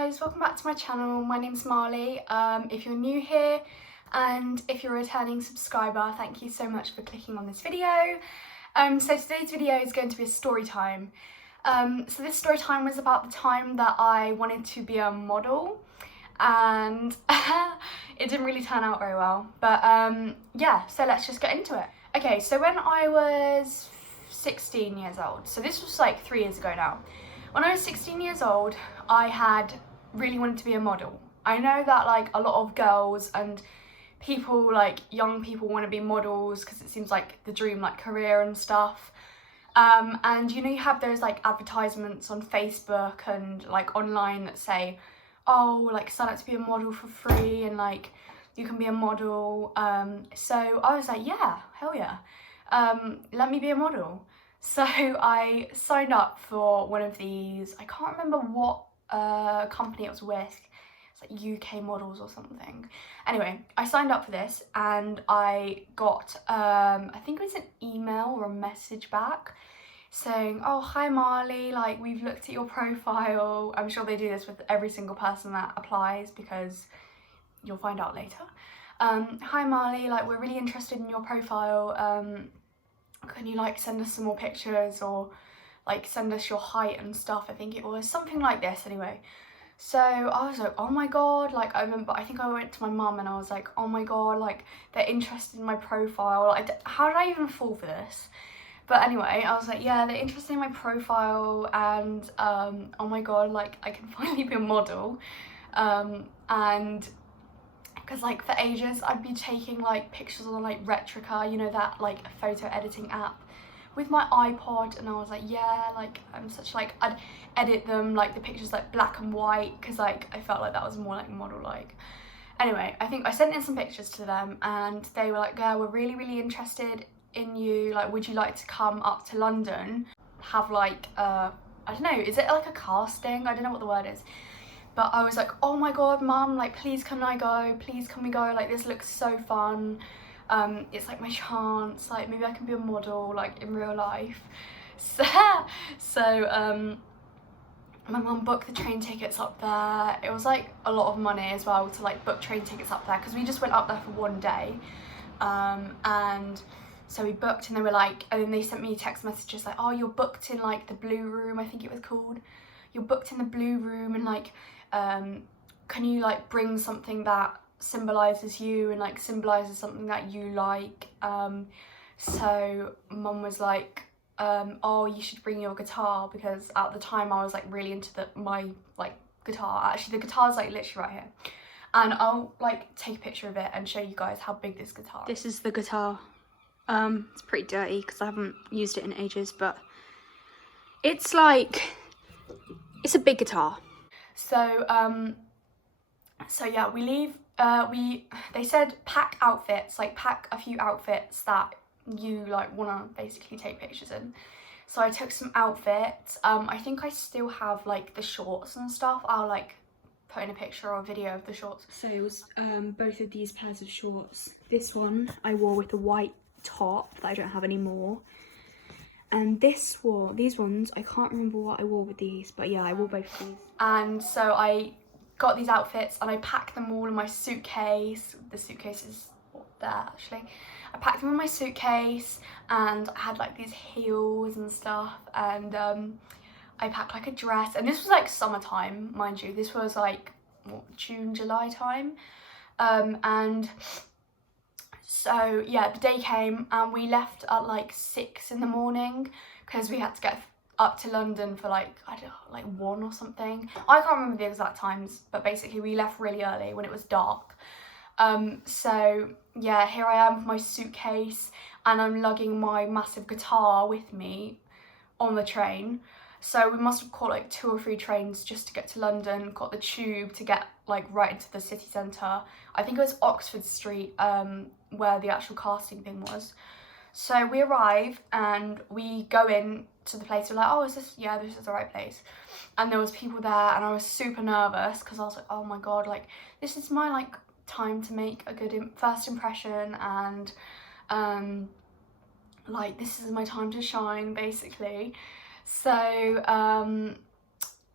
guys, welcome back to my channel. My name's Marley. If you're new here and if you're a returning subscriber, thank you so much for clicking on this video. So today's video is going to be a story time. So this story time was about the time that I wanted to be a model, and it didn't really turn out very well, but yeah, so let's just get into it. Okay, so when I was 16 years old, so this was like 3 years ago now. When I was 16 years old, I had really wanted to be a model. I know that like a lot of girls and people, like young people, want to be models because it seems like the dream like career and stuff. And you know, you have those like advertisements on Facebook and like online that say, oh, like sign up to be a model for free and like you can be a model. So I was like, yeah, hell yeah, let me be a model. So I signed up for one of these. I can't remember what company it was with. It's like UK Models or something. Anyway, I signed up for this and I got, I think it was an email or a message back saying, oh, hi Marley, like we've looked at your profile. I'm sure they do this with every single person that applies because you'll find out later. Hi Marley, like we're really interested in your profile. Can you like send us some more pictures or like send us your height and stuff? I think it was something like this anyway. So I was like, oh my god, like I remember, I think I went to my mum and I was like, oh my god, like they're interested in my profile. Like, how did I even fall for this? But anyway, I was like, yeah, they're interested in my profile and oh my god, like I can finally be a model. And because like for ages I'd be taking like pictures on like Retrica, you know, that like photo editing app, with my iPod, and I was like, yeah, like I'm such like, I'd edit them like the pictures like black and white because like I felt like that was more like model like. Anyway, I think I sent in some pictures to them and they were like, yeah, we're really interested in you, like would you like to come up to London, have like I don't know, is it like a casting? I don't know what the word is. But I was like, oh my god, mum, like please can I go? Please can we go? Like this looks so fun. It's like my chance, like maybe I can be a model like in real life. So my mum booked the train tickets up there. It was like a lot of money as well to like book train tickets up there because we just went up there for one day. And so we booked and they were like, and then they sent me text messages like, oh, you're booked in like the blue room, I think it was called. You're booked in the blue room and like, can you like bring something that symbolizes you and like symbolizes something that you like? So mum was like, oh, you should bring your guitar, because at the time I was like really into my like guitar. Actually the guitar's like literally right here, and I'll like take a picture of it and show you guys how big this guitar is. This is the guitar. It's pretty dirty because I haven't used it in ages, but it's like, it's a big guitar. So so yeah, we leave, they said pack outfits, like pack a few outfits that you like want to basically take pictures in. So I took some outfits. I think I still have like the shorts and stuff. I'll like put in a picture or a video of the shorts. So it was both of these pairs of shorts. This one I wore with a white top that I don't have anymore. And these ones, I can't remember what I wore with these, but yeah, I wore both of these. And so I got these outfits and I packed them all in my suitcase. The suitcase is there actually. I packed them in my suitcase and I had like these heels and stuff, and I packed like a dress, and this was like summertime, mind you. This was like what, June, July time. And so yeah, the day came and we left at like 6 in the morning because we had to get up to London for like, I don't know, like 1 or something. I can't remember the exact times, but basically we left really early when it was dark. So yeah, here I am with my suitcase and I'm lugging my massive guitar with me on the train. So we must have caught like 2 or 3 trains just to get to London, got the tube to get like right into the city centre. I think it was Oxford Street, where the actual casting thing was. So we arrive and we go in to the place. We're like, oh, is this, yeah, this is the right place. And there was people there and I was super nervous because I was like, oh my god, like this is my like time to make a good first impression, and like this is my time to shine basically. So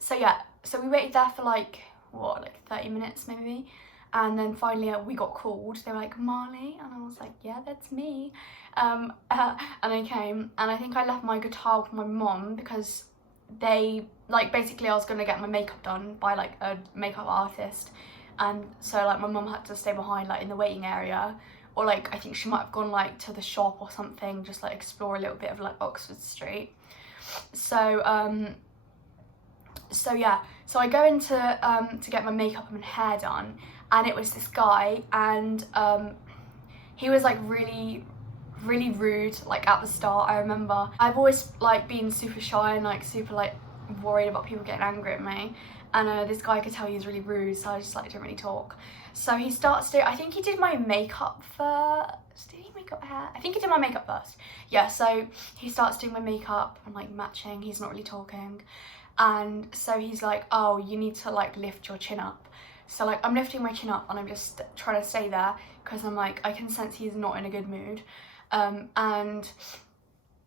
so yeah, so we waited there for like what, like 30 minutes maybe. And then finally we got called. They were like, Marley, and I was like, yeah, that's me. And I came, and I think I left my guitar with my mom because they, like, basically I was gonna get my makeup done by like a makeup artist, and so like my mom had to stay behind like in the waiting area, or like I think she might have gone like to the shop or something, just like explore a little bit of like Oxford Street. So yeah, so I go into to get my makeup and hair done, and it was this guy, and he was like really rude like at the start. I remember I've always like been super shy and like super like worried about people getting angry at me, and this guy could tell he was really rude, so I just like didn't really talk. So he starts to, I think he did my makeup first. Did he make up hair? I think he did my makeup first. Yeah, so he starts doing my makeup and like matching. He's not really talking, and so he's like, oh, you need to like lift your chin up. So like I'm lifting my chin up and I'm just trying to stay there because I'm like, I can sense he's not in a good mood. And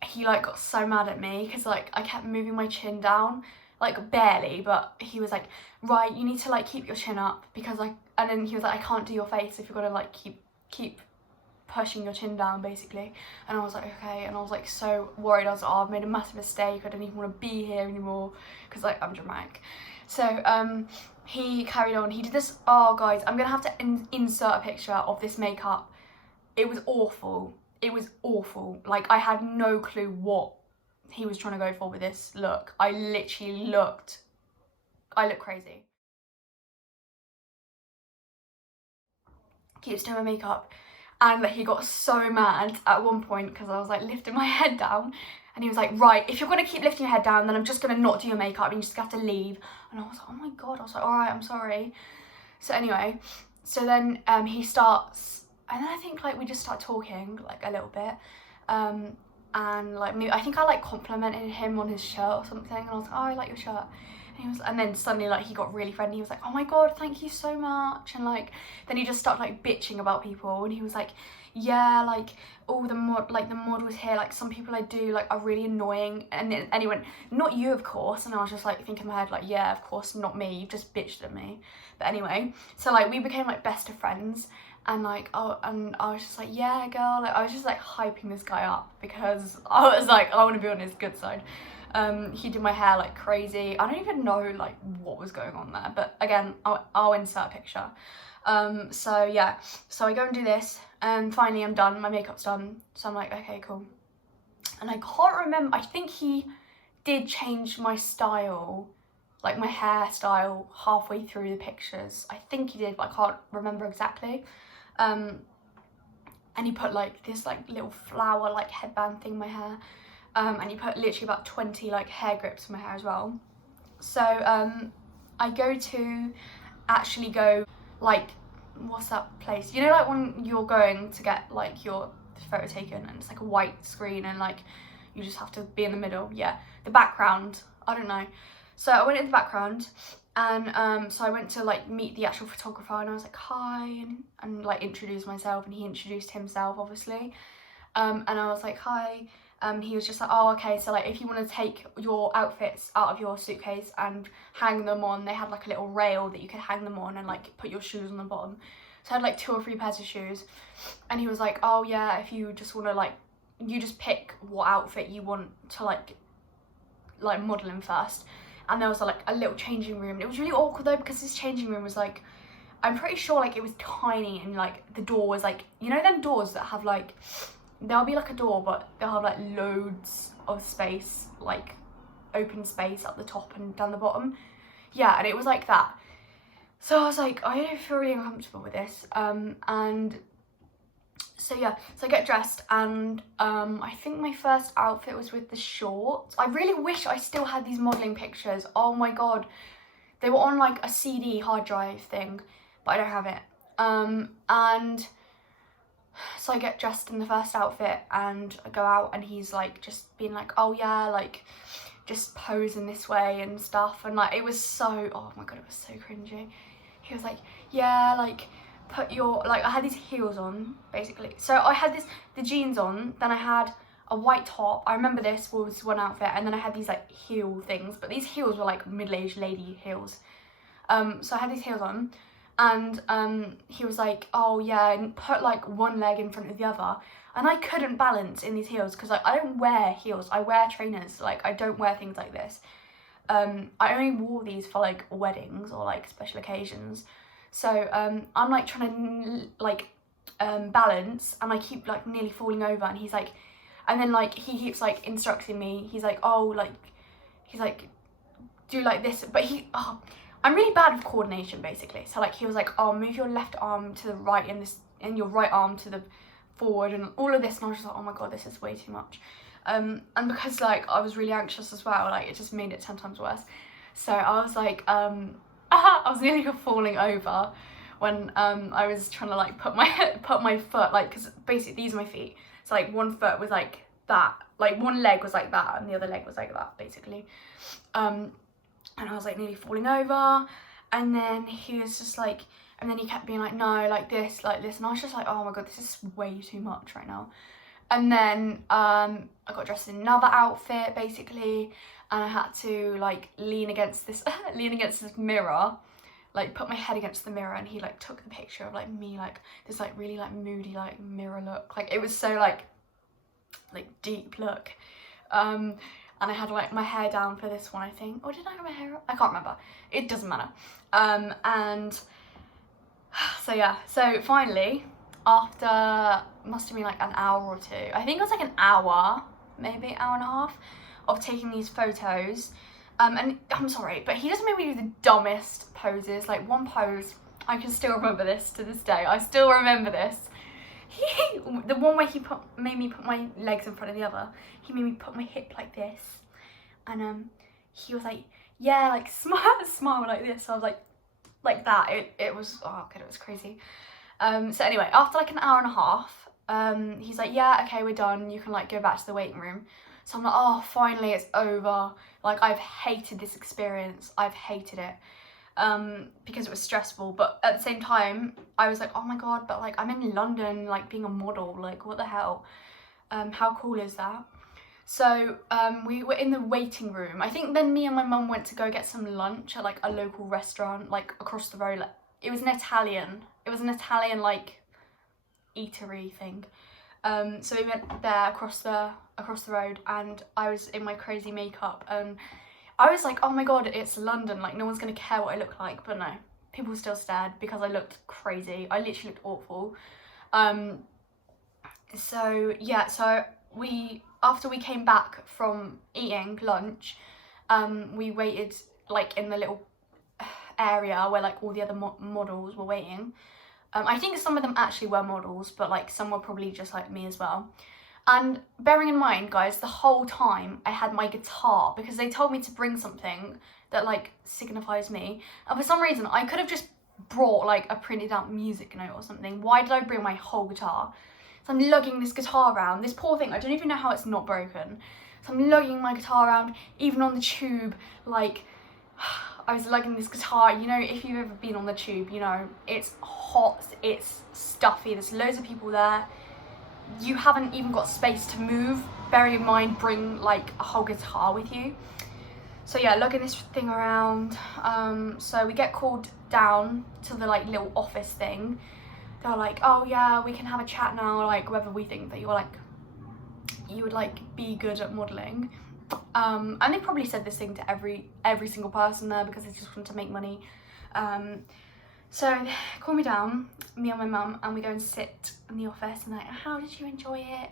he like got so mad at me because like I kept moving my chin down, like barely, but he was like, right, you need to like keep your chin up because like, and then he was like, I can't do your face if you're gonna like keep pushing your chin down basically. And I was like, okay. And I was like so worried. I was like, oh, I've made a massive mistake, I don't even want to be here anymore because like I'm dramatic. So he carried on. He did this, oh guys, I'm gonna have to insert a picture of this makeup. It was awful. It was awful. Like I had no clue what he was trying to go for with this look. I literally looked crazy. Keeps doing my makeup, and like he got so mad at one point because I was like lifting my head down, and he was like, right, if you're gonna keep lifting your head down, then I'm just gonna not do your makeup and you just have to leave. And I was like, oh my god. I was like, all right, I'm sorry. So anyway, so then he starts, and then I think like we just start talking like a little bit, and like maybe I think I like complimented him on his shirt or something, and I was like, oh, I like your shirt. And then suddenly like he got really friendly. He was like, oh my god, thank you so much. And like then he just started like bitching about people, and he was like, yeah, like all the models here, like some people I do like are really annoying. And he went, not you of course. And I was just like thinking in my head like, yeah, of course not me, you've just bitched at me. But anyway, so like we became like best of friends, and like, oh, and I was just like, yeah girl, like I was just like hyping this guy up because I was like, I want to be on his good side. He did my hair like crazy. I don't even know like what was going on there, but again, I'll insert a picture. So yeah, so I go and do this, and finally I'm done, my makeup's done, so I'm like, okay, cool. And I can't remember, I think he did change my style, like my hairstyle halfway through the pictures. I think he did, but I can't remember exactly. And he put like this like little flower like headband thing in my hair. And he put literally about 20 like hair grips in my hair as well. So I go to actually go like, what's that place? You know, like when you're going to get like your photo taken and it's like a white screen and like you just have to be in the middle. Yeah, the background, I don't know. So I went in the background, and so I went to like meet the actual photographer, and I was like, hi, and like introduced myself, and he introduced himself obviously. And I was like, hi. He was just like, oh, okay, so like if you want to take your outfits out of your suitcase and hang them on, they had like a little rail that you could hang them on and like put your shoes on the bottom. So I had like 2 or 3 pairs of shoes, and he was like, oh yeah, if you just want to like, you just pick what outfit you want to like model in first. And there was like a little changing room. It was really awkward though because this changing room was like, I'm pretty sure like it was tiny, and like the door was like, you know them doors that have like, there'll be like a door but they'll have like loads of space, like open space at the top and down the bottom. Yeah, and it was like that. So I was like, I don't feel really uncomfortable with this. And so yeah, so I get dressed, and I think my first outfit was with the shorts. I really wish I still had these modelling pictures. Oh my god, they were on like a CD hard drive thing, but I don't have it. And so I get dressed in the first outfit and I go out, and he's like just being like, oh yeah, like just pose in this way and stuff. And like it was so, oh my god, it was so cringy. He was like, yeah, like put your, like I had these heels on basically. So I had the jeans on, then I had a white top. I remember this was one outfit, and then I had these like heel things, but these heels were like middle-aged lady heels. So I had these heels on, and he was like, oh yeah, and put like one leg in front of the other, and I couldn't balance in these heels because like I don't wear heels, I wear trainers, like I don't wear things like this. I only wore these for like weddings or like special occasions. So I'm like trying to like balance, and I keep like nearly falling over, and he's like, and then like he keeps like instructing me. He's like, oh, like, he's like, do like this, but I'm really bad with coordination basically. So like he was like, oh, move your left arm to the right and your right arm to the forward and all of this, and I was just like, oh my god, this is way too much. And because like I was really anxious as well, like it just made it 10 times worse. So I was like, I was nearly falling over when I was trying to like put my foot, like, because basically these are my feet, so like one foot was like that, like one leg was like that and the other leg was like that basically. And I was like nearly falling over, and then he was just like, and then he kept being like, no, like this, and I was just like, oh my god, this is way too much right now. And then I got dressed in another outfit basically, and I had to like lean against this mirror, like put my head against the mirror, and he like took the picture of like me, like this like really like moody like mirror look, like it was so like deep look. And I had like my hair down for this one, I think. Or did I have my hair up? I can't remember. It doesn't matter. And so yeah, so finally, after must have been like an hour or two, I think it was like an hour, maybe hour and a half, of taking these photos. And I'm sorry, but he just made me do the dumbest poses. Like one pose, I can still remember this to this day. I still remember this. The one where he made me put my legs in front of the other, he made me put my hip like this, and he was like, yeah, like smile like this. So I was like that. It was, oh god, it was crazy. So anyway, after like an hour and a half, he's like, yeah, okay, we're done, you can like go back to the waiting room. So I'm like, oh, finally it's over. Like I've hated this experience, I've hated it. Because it was stressful, but at the same time I was like, oh my god, but like I'm in London, like being a model, like what the hell, how cool is that? So we were in the waiting room. I think then me and my mum went to go get some lunch at like a local restaurant like across the road. Like, it was an Italian like eatery thing. So we went there across the road, and I was in my crazy makeup, and I was like, oh my god, it's London, like no one's gonna care what I look like. But no, people still stared because I looked crazy. I literally looked awful. So yeah, so after we came back from eating lunch, we waited like in the little area where like all the other models were waiting. I think some of them actually were models, but like some were probably just like me as well. And bearing in mind, guys, the whole time I had my guitar, because they told me to bring something that like signifies me, and for some reason I could have just brought like a printed out music note or something. Why did I bring my whole guitar? So I'm lugging this guitar around, this poor thing, I don't even know how it's not broken. So I'm lugging my guitar around, even on the tube, like I was lugging this guitar. You know, if you've ever been on the tube, you know, it's hot, it's stuffy, there's loads of people there. You haven't even got space to move, bearing in mind bring like a whole guitar with you. So yeah, lugging this thing around. So we get called down to the like little office thing. They're like, oh yeah, we can have a chat now, like whether we think that you would like be good at modelling. And they probably said this thing to every single person there because they just want to make money. So they call me down, me and my mum, and we go and sit in the office and like, how did you enjoy it?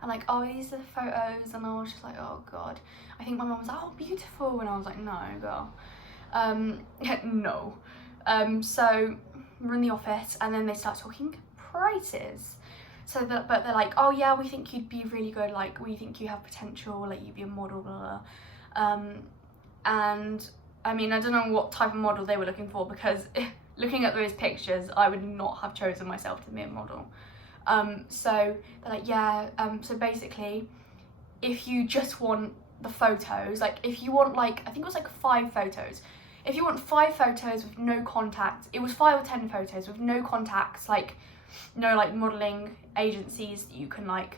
And like, oh, these are the photos. And I was just like, oh god. I think my mum was like, oh, beautiful. And I was like, no, girl. No. So we're in the office, and then they start talking prices. So but they're like, oh yeah, we think you'd be really good, like we think you have potential, like you'd be a model, blah, blah. And I mean, I don't know what type of model they were looking for, because looking at those pictures, I would not have chosen myself to be a model. So they're like, yeah, so basically, if you just want the photos, like if you want like, I think it was like 5 photos. If you want 5 photos with no contacts, it was 5 or 10 photos with no contacts, like no like modelling agencies that you can like,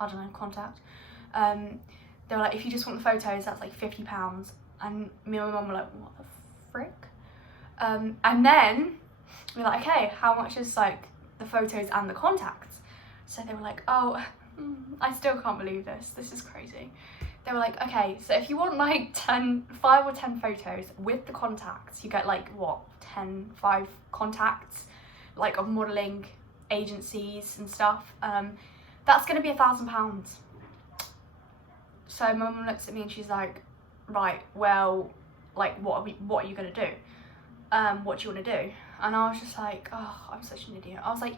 I don't know, contact. They were like, if you just want the photos, that's like £50. And me and my mum were like, what the frick? And then we're like, okay, how much is like the photos and the contacts? So they were like, oh, I still can't believe this. This is crazy. They were like, okay, so if you want like 5 or 10 photos with the contacts, you get like what, 5 contacts, like of modelling agencies and stuff. That's gonna be £1,000. So my mum looks at me and she's like, right, well, like what are you gonna do? What do you want to do? And I was just like, oh, I'm such an idiot. I was like,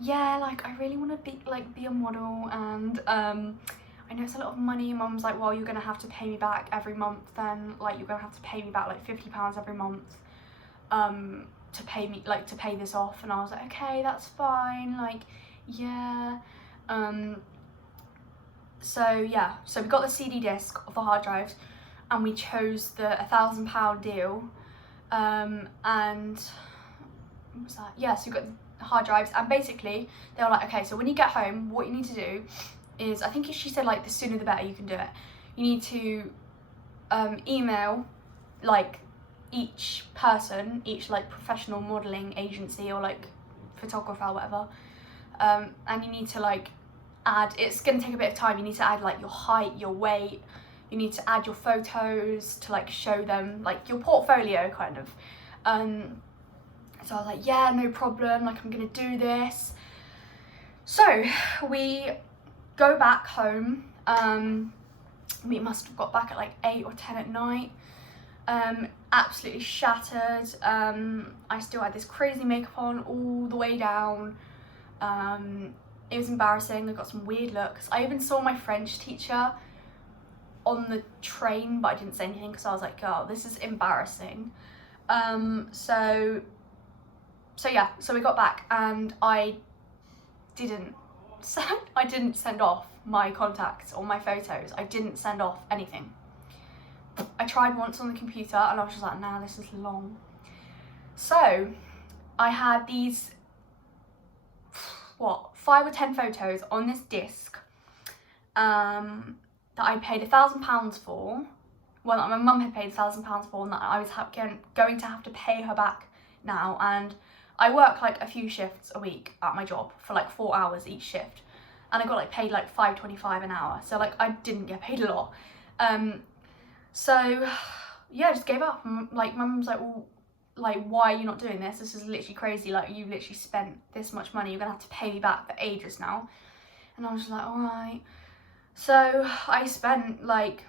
yeah, like I really want to be a model, and I know it's a lot of money. Mum's like, well, you're gonna have to pay me back every month then, like you're gonna have to pay me back like £50 every month to pay this off. And I was like, okay, that's fine, like yeah. So yeah, so we got the CD disc of the hard drives and we chose the £1,000 deal. And what was that? Yeah, so we got the hard drives, and basically they were like, okay, so when you get home, what you need to do is, I think she said like the sooner the better you can do it. You need to email like each person, each like professional modelling agency or like photographer or whatever, and you need to like add, it's going to take a bit of time, you need to add like your height, your weight, you need to add your photos to like show them like your portfolio kind of. So I was like, yeah, no problem, like I'm gonna do this. So we go back home. We must have got back at like 8 or 10 at night. Absolutely shattered. I still had this crazy makeup on all the way down. It was embarrassing. I got some weird looks. I even saw my French teacher on the train, but I didn't say anything because I was like, oh, this is embarrassing. So yeah, so we got back and I didn't send off my contacts or my photos. I didn't send off anything. I tried once on the computer and I was just like, nah, this is long. So I had these, 5 or 10 photos on this disc that I paid £1,000 for. Well, that my mum had paid £1,000 for, and that I was going to have to pay her back now. And I work like a few shifts a week at my job for like 4 hours each shift, and I got like paid like £5.25 an hour. So like I didn't get paid a lot. So yeah, I just gave up. Like my mum's like, well, like why are you not doing this? This is literally crazy. Like you literally spent this much money. You're gonna have to pay me back for ages now. And I was just like, all right. So I spent like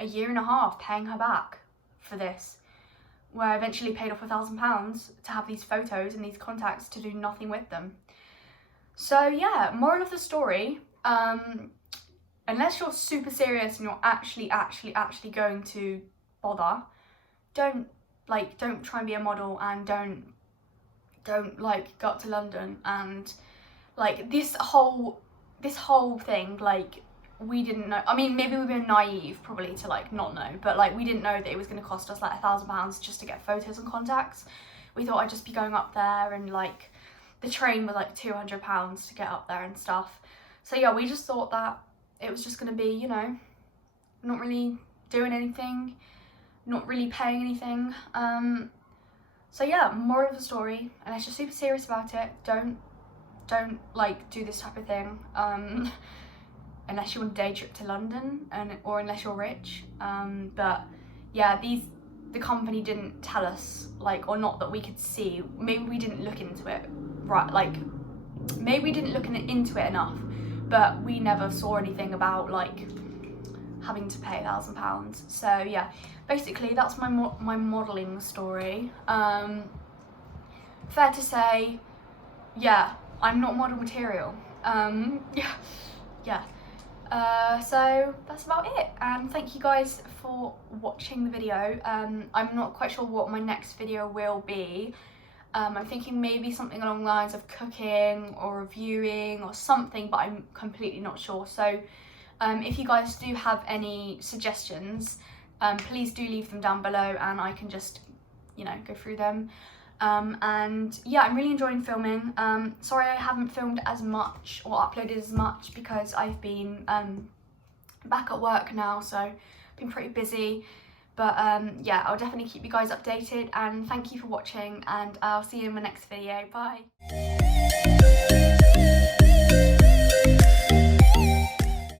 a year and a half paying her back for this, where I eventually paid off £1,000 to have these photos and these contacts to do nothing with them. So yeah, moral of the story, unless you're super serious and you're actually going to bother, don't try and be a model, and don't like go up to London and like this whole thing, like we didn't know. I mean, maybe we've been naive probably to like not know, but like we didn't know that it was going to cost us like £1,000 just to get photos and contacts. We thought I'd just be going up there, and like the train was like £200 to get up there and stuff. So yeah, we just thought that it was just going to be, you know, not really doing anything, not really paying anything. So yeah, moral of the story, unless you're super serious about it, don't like do this type of thing. Unless you want a day trip to London, or unless you're rich. But yeah, the company didn't tell us, like, or not that we could see. Maybe we didn't look into it right, like maybe we didn't look into it enough, but we never saw anything about like having to pay £1,000. So yeah, basically that's my modelling story. Fair to say, yeah, I'm not model material. Yeah. So that's about it, and thank you guys for watching the video. I'm not quite sure what my next video will be. I'm thinking maybe something along the lines of cooking or reviewing or something, but I'm completely not sure. So if you guys do have any suggestions, please do leave them down below and I can just, you know, go through them. And yeah, I'm really enjoying filming. Sorry I haven't filmed as much or uploaded as much because I've been back at work now, so I've been pretty busy. But yeah, I'll definitely keep you guys updated, and thank you for watching, and I'll see you in my next video. Bye.